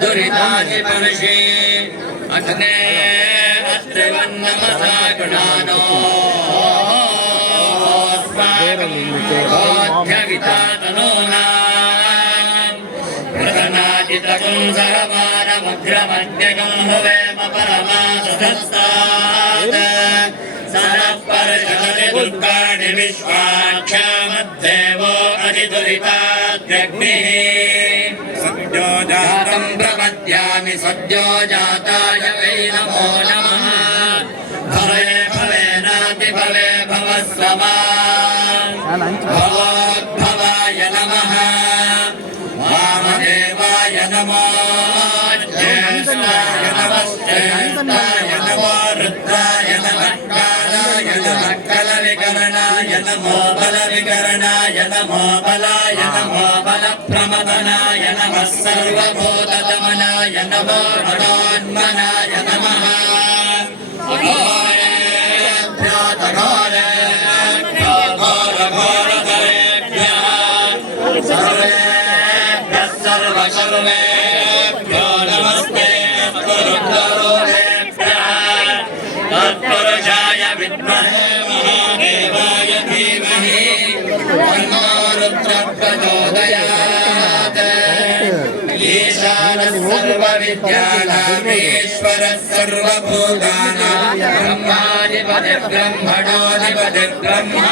दुरितानि पर्षि अग्ने अत्रिवन्नमसा गुणानो प्रथनाजितकं सहमानमुग्रमज्ञकं हुवेम परमासुधस्तात् सरः पर्षदति दुर्गाणि विश्वाक्षामद्देवो अधिदुरिताद्यग्निः सद्यो जातं प्रपद्यामि सद्यो जाताय वै नमो नमः भवे भवेनातिभवे भवः समा भवोद्भवाय नमः वामदेवाय नमो ज्येष्ठाय नमश्चेष्टाय नमो रुद्राय नमः कालाय नमः कलविकरणाय பலாய நமோ பல விகரணாய நமோ பலாய நமோ பல பிரமதனாய நம சர்வபூத நமோ ரணோன்மனாய நம சர்வே प्रचोदयात् ईशानः सर्वविद्यानामीश्वरः सर्वभूतानां ब्रह्माधिपतिर्ब्रह्मणोऽधिपतिर्ब्रह्मा